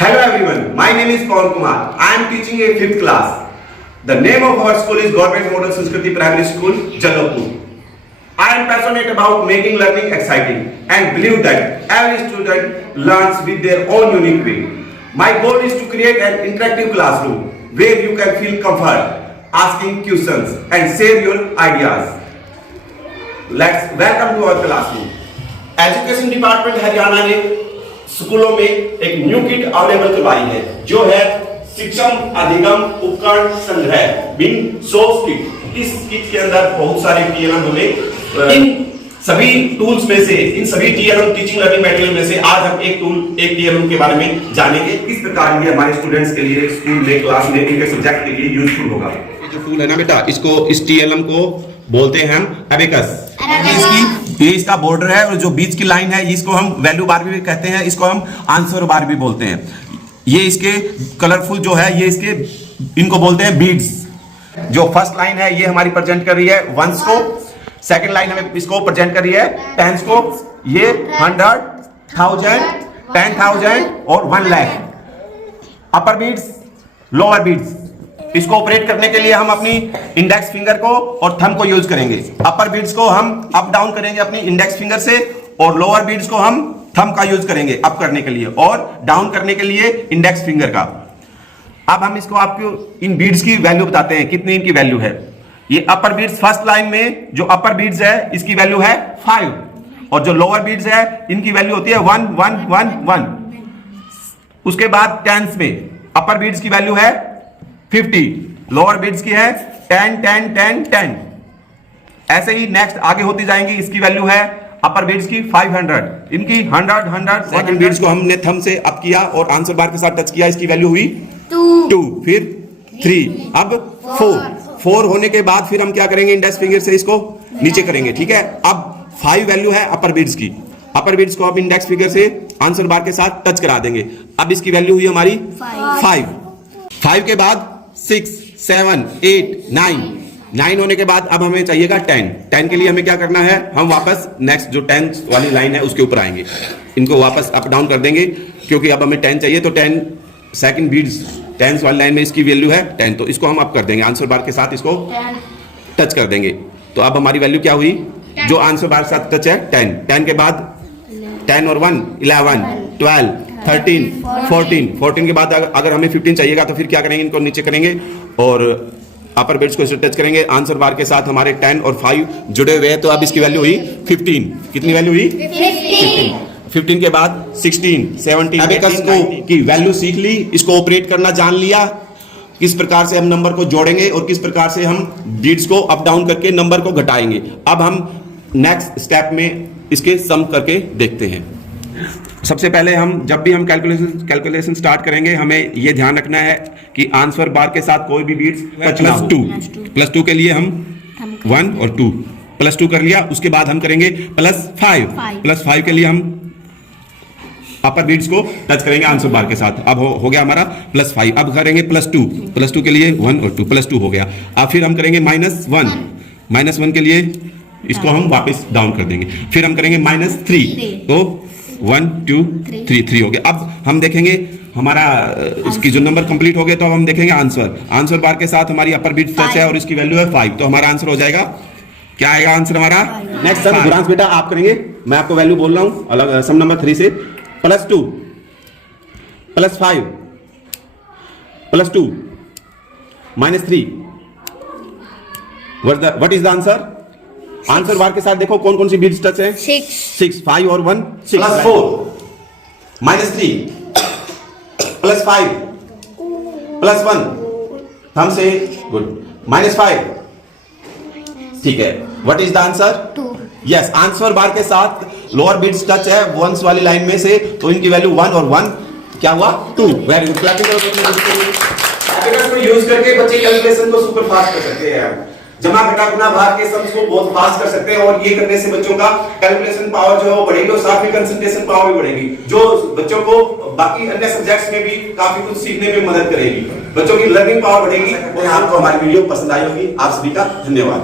Hello everyone, my name is Pawan Kumar. I am teaching a 5th class. The name of our school is Government Model Sanskriti Primary School, Jalapur. I am passionate about making learning exciting and believe that every student learns with their own unique way. My goal is to create an interactive classroom where you can feel comfort, asking questions and share your ideas. Let's welcome to our classroom. Education department Haryana ने स्कूलों में एक new kit available करवाई है जो है शिक्षम अधिगम उपकरण संग्रह बिन सोर्स किट। इस किट के अंदर बहुत सारे टीएलएम हमें इन सभी टूल्स में से इन सभी टीएलएम टीचिंग लर्निंग मटेरियल में से आज हम एक टीएलएम के बारे में जानेंगे। किस प्रकार ये हमारे स्टूडेंट्स के लिए स्कूल में क्लास में इनके सब्जेक्ट के लिए यूजफुल होगा। ये जो टूल है ना बेटा, इसको इस टीएलएम को बोलते हैं हम एबेकस। ये इसका बॉर्डर है और जो बीच की लाइन है इसको हम वैल्यू बार भी कहते हैं, इसको हम आंसर बार भी बोलते हैं। ये इसके कलरफुल जो है ये इसके इनको बोलते हैं बीड्स। जो फर्स्ट लाइन है ये हमारी प्रेजेंट कर रही है वंस को, सेकंड लाइन हमें इसको प्रेजेंट कर रही है टेंस को। ये 100, 1000, 10,000 और 1 लाख। अपर बीड्स, लोअर बीड्स, इसको ऑपरेट करने के लिए हम अपनी इंडेक्स फिंगर को और थंब को यूज करेंगे। अपर बीड्स को हम अप डाउन करेंगे अपनी इंडेक्स फिंगर से और लोअर बीड्स को हम थंब का यूज करेंगे अप करने के लिए और डाउन करने के लिए इंडेक्स फिंगर का। अब हम इसको आपको इन बीड्स की वैल्यू बताते हैं, कितनी इनकी वैल्यू है। ये अपर बीड्स फर्स्ट लाइन में जो अपर बीड्स है इसकी वैल्यू है 5 और जो लोअर बीड्स है इनकी वैल्यू होती है 1 1 1 1। उसके बाद टेंस में अपर बीड्स की वैल्यू है 50, लोअर बीड्स की है 10 10 10 10। ऐसे ही नेक्स्ट आगे होती जाएंगी। इसकी वैल्यू है अपर बीड्स की 500, इनकी 100 100। सेकंड बीड्स को हमने थंब से अप किया और आंसर बार के साथ टच किया, इसकी वैल्यू हुई 2, फिर 3, अब 4 होने के बाद फिर हम क्या करेंगे, इंडेक्स फिंगर से इसको नीचे करेंगे। ठीक है, अब 5 वैल्यू है अपर बीड्स की। अपर बीड्स को अब इंडेक्स फिंगर से आंसर बार के साथ टच करा देंगे। अब इसकी वैल्यू हुई हमारी 5 के बाद 6 7 8 9 होने के बाद अब हमें चाहिएगा 10 के लिए हमें क्या करना है, हम वापस नेक्स्ट जो 10 वाली लाइन है उसके ऊपर आएंगे। इनको वापस अप डाउन कर देंगे क्योंकि अब हमें 10 चाहिए। तो 10 सेकंड बीड्स 10 वाली लाइन में इसकी वैल्यू है 10, तो इसको हम अप कर देंगे, आंसर बार के साथ इसको टच कर देंगे। तो अब हमारी वैल्यू क्या हुई, जो आंसर बार के साथ टच है 10 के बाद 10 और 1 11 12 13 14 के बाद अगर हमें 15 चाहिएगा तो फिर क्या करेंगे, इनको नीचे करेंगे और अपर बीड्स को टच करेंगे। आंसर बार के साथ हमारे 10 और 5 जुड़े हुए हैं, तो अब इसकी वैल्यू हुई 15। कितनी वैल्यू हुई 15 के बाद 16 17 एबेकस की वैल्यू सीख ली, इसको ऑपरेट करना जान लिया, किस प्रकार से हम नंबर को जोड़ेंगे और किस प्रकार से हम बीड्स को अप डाउन करके नंबर को घटाएंगे। अब हम नेक्स्ट स्टेप में इसके सम करके देखते हैं। सबसे पहले हम जब भी हम कैलकुलेशन स्टार्ट करेंगे हमें यह ध्यान रखना है कि आंसर बार के साथ कोई भी बीट्स +2 के लिए हम 1 और 2 +2 कर लिया। उसके बाद हम करेंगे +5 के लिए हम अपर बीट्स को टच करेंगे आंसर बार के साथ। अब हो गया हमारा +5। अब करेंगे +2 के लिए 1 और 2 +2 हो गया। अब फिर हम करेंगे -1 के लिए इसको हम वापस डाउन कर देंगे। फिर हम करेंगे -3, तो 1 2 3 हो गया। अब हम देखेंगे हमारा इसकी जो नंबर कंप्लीट हो गया तो अब हम देखेंगे आंसर बार के साथ हमारी अपर बीट टच है और इसकी वैल्यू है 5, तो हमारा आंसर हो जाएगा, क्या आएगा आंसर हमारा नेक्स्ट सम। गुरांश बेटा आप करेंगे, मैं आपको वैल्यू बोल रहा हूं अलग सम नंबर 3 से। +2 +5 +2 -3, what is the answer. Answer bar के साथ देखो कौन कौन सी बीट्स टच है, 6 5 और 1 6 +4 -3 +5 +1 थंब से गुड -5। ठीक है, what is the answer 2। Yes, answer bar के साथ लोअर बीट्स टच है वंस वाली लाइन में से, तो इनकी वैल्यू 1 और 1 क्या हुआ 2। वेरी गुड, क्लैपिंग करो। एबेकस को यूज करके बच्चे कैलकुलेशन को सुपर फास्ट कर सकते हैं, जमा घटा गुणा भाग के सम्स को बहुत फास्ट कर सकते हैं और ये करने से बच्चों का कैलकुलेशन पावर जो है वो बढ़ेगी और साथ में कंसंट्रेशन पावर भी बढ़ेगी, जो बच्चों को बाकी अन्य सब्जेक्ट्स में भी काफी कुछ सीखने में मदद करेगी। बच्चों की लर्निंग पावर बढ़ेगी और आपको हमारी वीडियो पसंद आई होगी। आप सभी का धन्यवाद।